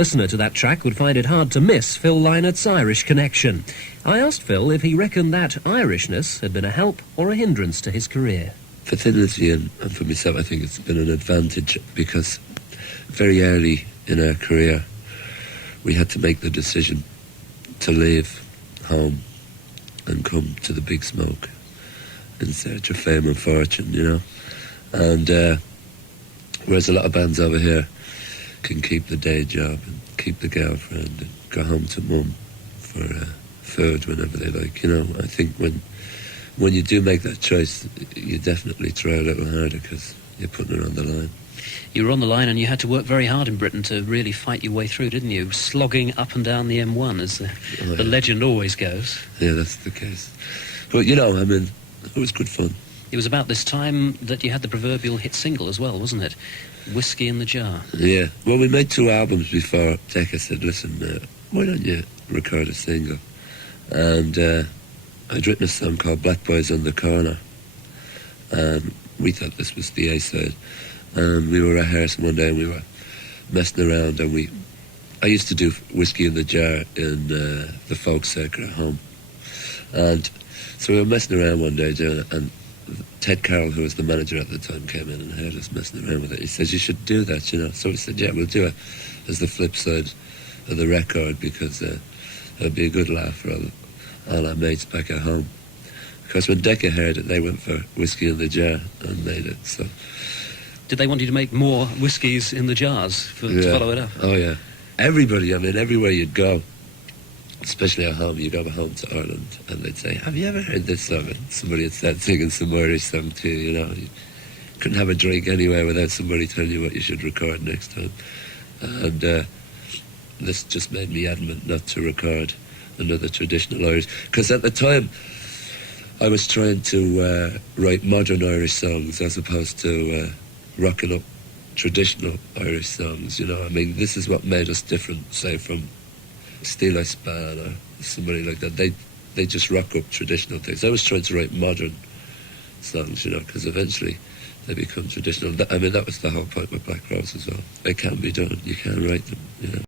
Listener to that track would find it hard to miss Phil Lynott's Irish connection. I asked Phil if he reckoned that Irishness had been a help or a hindrance to his career. For Thin Lizzy and for myself, I think it's been an advantage because very early in our career we had to make the decision to leave home and come to the big smoke in search of fame and fortune, you know. And whereas a lot of bands over here can keep the day job and keep the girlfriend and go home to mum for food whenever they like, you know. I think when you do make that choice, you definitely try a little harder because you're putting it on the line. You were on the line and you had to work very hard in Britain to really fight your way through, didn't you? Slogging up and down the M1, as the legend always goes. Yeah, that's the case. But, you know, I mean, it was good fun. It was about this time that you had the proverbial hit single as well, wasn't it? Whiskey in the Jar. Yeah. Well, we made 2 albums before Decca said, listen, why don't you record a single? And I'd written a song called Black Boys on the Corner. And we thought this was the A-side. And we were rehearsing one day and we were messing around and I used to do Whiskey in the Jar in the folk circuit at home. And so we were messing around one day doing it, and Ted Carroll, who was the manager at the time, came in and heard us messing around with it. He says, you should do that, you know. So we said, yeah, we'll do it as the flip side of the record because it'll be a good laugh for all our mates back at home. Because when Decca heard it, they went for Whiskey in the Jar and made it, so... Did they want you to make more whiskies in the jars to follow it up? Oh, yeah. Everybody, I mean, everywhere you'd go, especially at home, you go home to Ireland and they'd say, have you ever heard this song? And somebody would start singing some Irish song to you, you know. You couldn't have a drink anywhere without somebody telling you what you should record next time. And this just made me adamant not to record another traditional Irish. Because at the time, I was trying to write modern Irish songs as opposed to rocking up traditional Irish songs, you know. I mean, this is what made us different, say, from Steel Span or somebody like that. They just rock up traditional things. I was trying to write modern songs, you know, because eventually they become traditional. I mean, that was the whole point with Black Rose as well. They can be done. You can write them, you know.